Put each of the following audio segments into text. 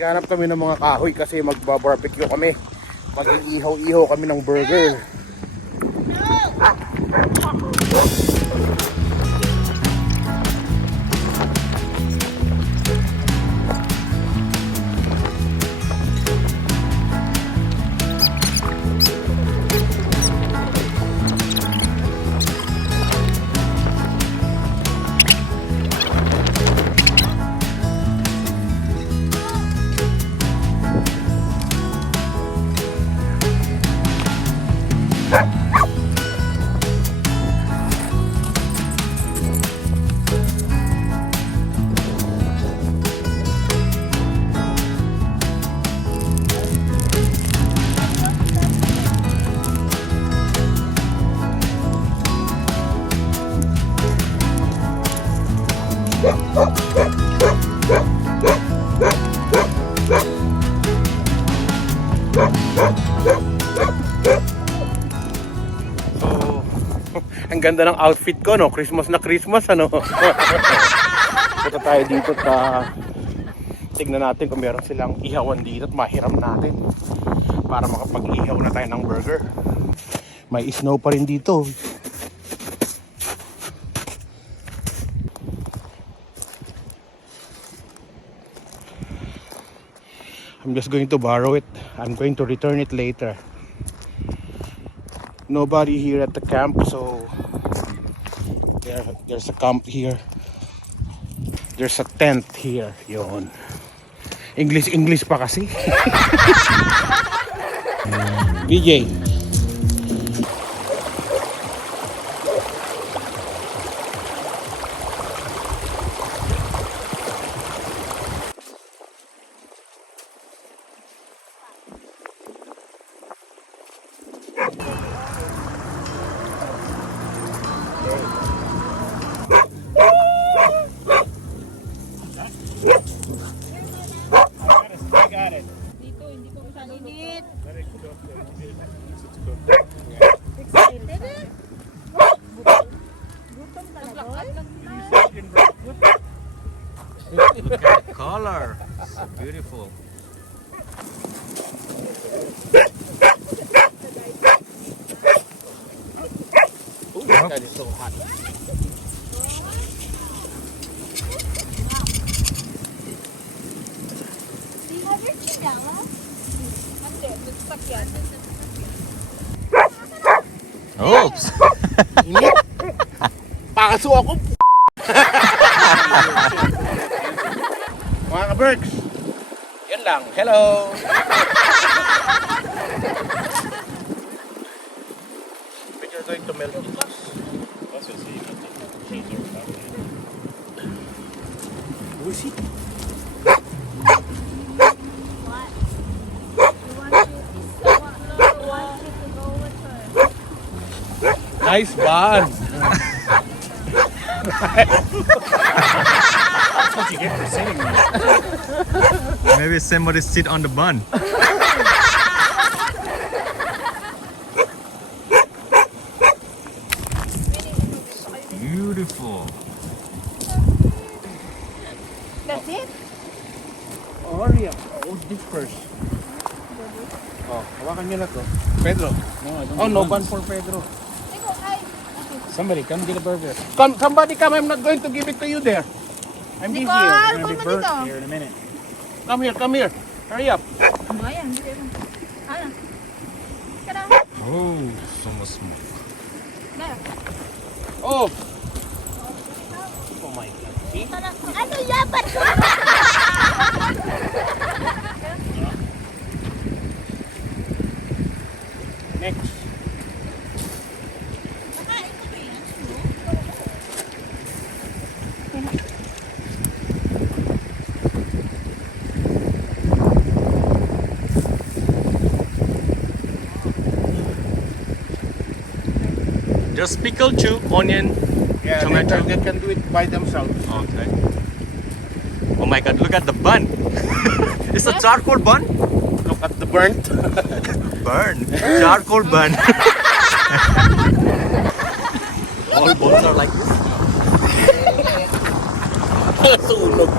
Naghanap kami ng mga kahoy kasi magba-barbecue kami. Mag-iihaw-ihaw kami ng burger. Ang ganda ng outfit ko, no? Christmas na Christmas, ano? Punta tayo dito at tignan natin kung meron silang ihawan dito at mahiram natin para makapag-ihaw na tayo ng burger. May snow pa rin dito. I'm just going to borrow it. I'm going to return it later. Nobody here at the camp, so there's a camp here. There's a tent here. Yun. English pa kasi. BJ. Look at the color. So beautiful. Oh, that is so hot. Oops. Init. Pakaso ako. Mga ka-berks, yan lang. Hello. But you're going to melt it. Who is he? Nice bun. That's what you get for sitting there. Maybe somebody sit on the bun. Beautiful. That's it? Oreo. Who's this first? Oh, hawakan nyo na to. Pedro. Oh, no bun for Pedro. Somebody come get a burger. Come, somebody come. I'm not going to give it to you there. I'm busy here. You're gonna be burnt here in a minute. Come here, come here. Hurry up. Oh, so much smoke. Oh. Oh my God. See? Ano yapat ko? Next. Just pickle too, onion, Yeah, tomato. they can do it by themselves. Okay. Oh my God! Look at the bun. It's a charcoal bun. Look at the burnt. Burn. Charcoal bun. All buns are like this. Sunog.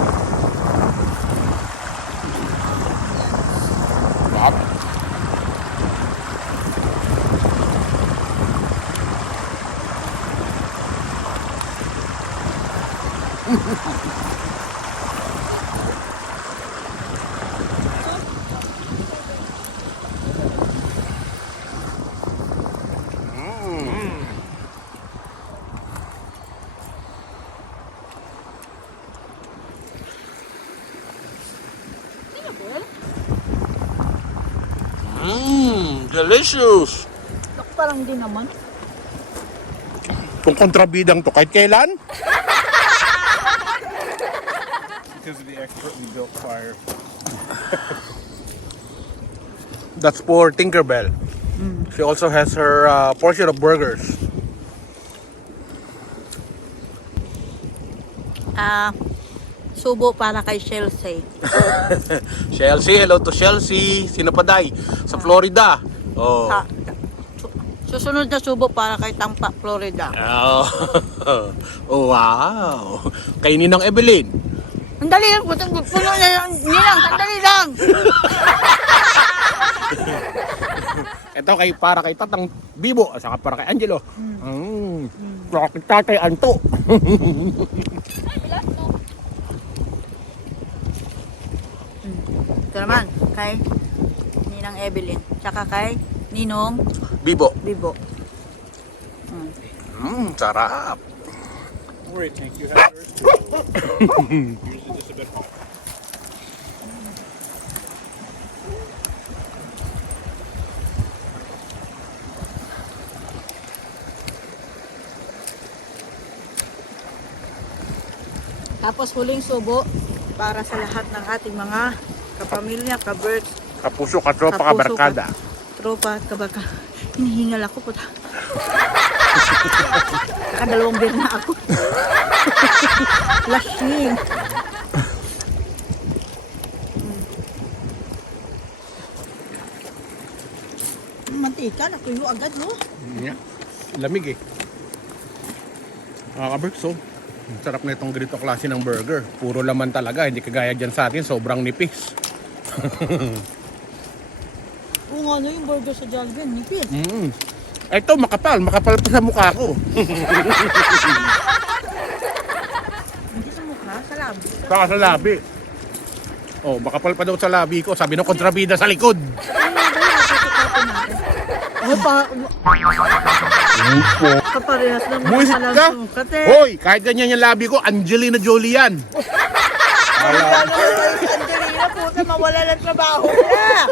Delicious! Parang din naman. Kung kontrabidang to, kahit kailan? Because of the expertly built fire. That's for Tinkerbell. She also has her portion of burgers. Subo para kay Chelsea. Chelsea, hello to Chelsea. Sino pa day? Sa Florida. Oh. Susunod na subo para kay Tampa, Florida. Oh. Oh, wow. Kay Ninang Evelyn. Ang dali lang, puno na lang. Nilang, ang dali lang. Ito para kay Tatang Bibo, at saka para kay Angelo. Para kay Tatay Anto. Ito naman, kay Ninang Evelyn. Tsaka kay Ninong Bibo. Bibo. Sarap. Worry, thank you. Have yours too. Usually just a bit. Tapos huling subo para sa lahat ng ating mga kapamilya, ka-birds, Kapuso, katropa, kabarkada. tropa at kabaka. Hinihingal ako po. Nakadalawang beer na ako. Lashing. Mantika, natuyo agad, no? Yeah. Lamig eh. Kabarkso. Sarap na itong ganito klase ng burger. Puro laman talaga, hindi kagaya dyan sa atin, sobrang nipis. Oo nga, no, yung burger sa Jollibee, nipis. Ito, makapal pa sa mukha ko. Hindi sa mukha, sa labi. Saka sa labi. Oh, makapal pa daw sa labi ko. Sabi ng kontrabida sa likod. Ay, kaparehas ng mga Buisit ka? palang sukat eh. Hoy, kahit ganyan yung labi ko, Angelina Jolie yan. Angelina, puta, mawala ng trabaho na.